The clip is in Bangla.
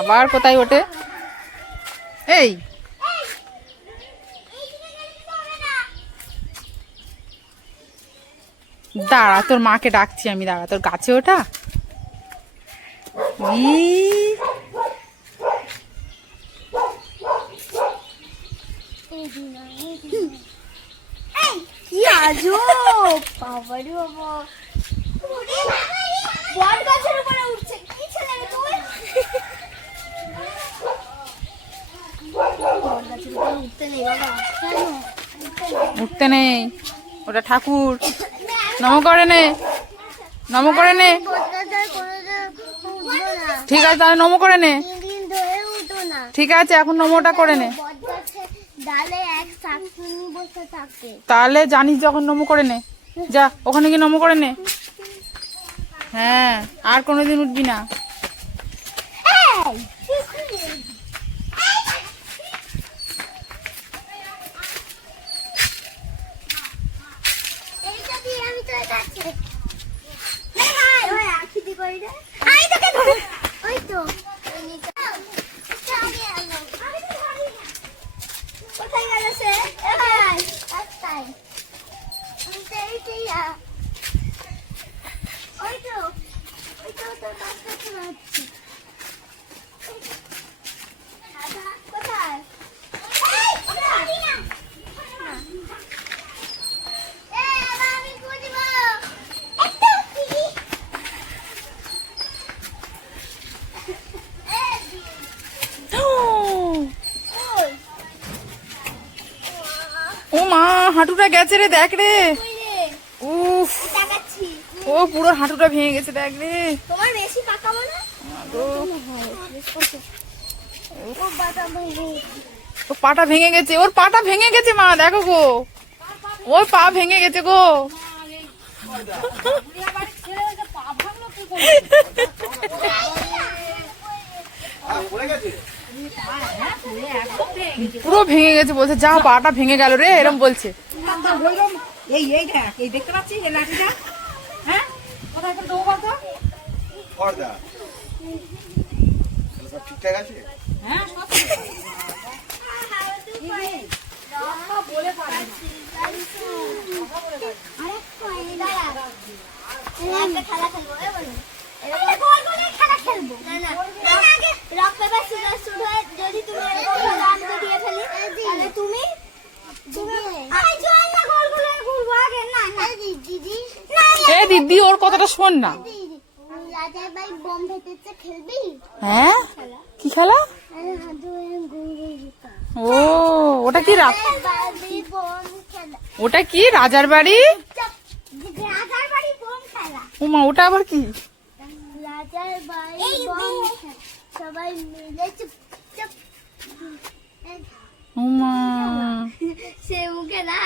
আবার কোথায় ওঠে? এই দাঁড়া, তোর মাকে ডাকছি আমি, দাঁড়া। তোর গাছে ওঠা কি আজব! বাবারে বাবা, বট গাছের উপরে উঠছে। কি ছেলে রে তুই? বট গাছের উপরে উঠতে নেই বাবা। কেন উঠতে নেই? ওটা ঠাকুর। নম করে নে, নম করে নে। বট গাছের কোনোদিন উঠবো না। ঠিক আছে, তাহলে নম করে নে। 3 দিন ধরে উঠো না। ঠিক আছে, এখন নমটা করে নে। বট গাছের ডালে এক শাকচুন্নি বসে থাকে। তাহলে জানিস যখন, নম করে নে। যা ওখানে গিয়ে নম করে নে। হ্যাঁ, আর কোনোদিন উঠবি না। এইটা দিয়ে আমি তো কাছে। না ভাই, ওই আখি দি কই রে? আই তোকে ধরে। ওই তো। কোথায় গেল সে? এই রাস্তায়। আমি তো এইটাই ওই তো তোর কাছে যাচ্ছি। আধা কোথায়? এই ওখানে না। আমি খুঁজব একটু কি ও মা, হাঁটুটা গেছে রে, দেখ রে। উফ, তাকাচ্ছি। ও পুরো হাঁটুটা ভেঙে গেছে, দেখ রে। তোমার বেশি পাকাবো না? ওর পাটা ভেঙে গেছে, ওর পাটা ভেঙে গেছে মা, দেখো গো, ওর পা ভেঙে গেছে গো। পুরো ভেঙে গেছে বলছে, যা পাটা ভেঙে গেল রে, এরম বলছে। এই এই দেখ, এই দেখতে পাচ্ছিস এই লাঠিটা? হ্যাঁ, কোথায় করে দেবো বলতো? পর্দা সব ঠিকঠাক আছে? হ্যাঁ, সব ঠিক আছে। বলে পারে না। খেলা খেলবো খেলা খেলবো না আগে রক পেপার সিজার শুট হয়ে যদি তুমি আমি দিয়ে ফেলি তাহলে তুমি আই চল না গোল গোল ঘুরবো আগে না না দিদি না এ দিদি, ওর কথাটা শোন না। রাজার ভাই বম ভেতেছে, খেলবি? হ্যাঁ, কি খেলা? আরে হাঁটু গোল গোল দিতা। ও, ওটা কি বারবি বম খেলা। ওটা কি রাজার বাড়ি? রাজার বাড়ি বম খেলা। ও মা, ওটা আবার কি? রাজার বাড়ি বম খেলা। সবাই মিলে চুপ চুপ। ও মা, সে মুখে না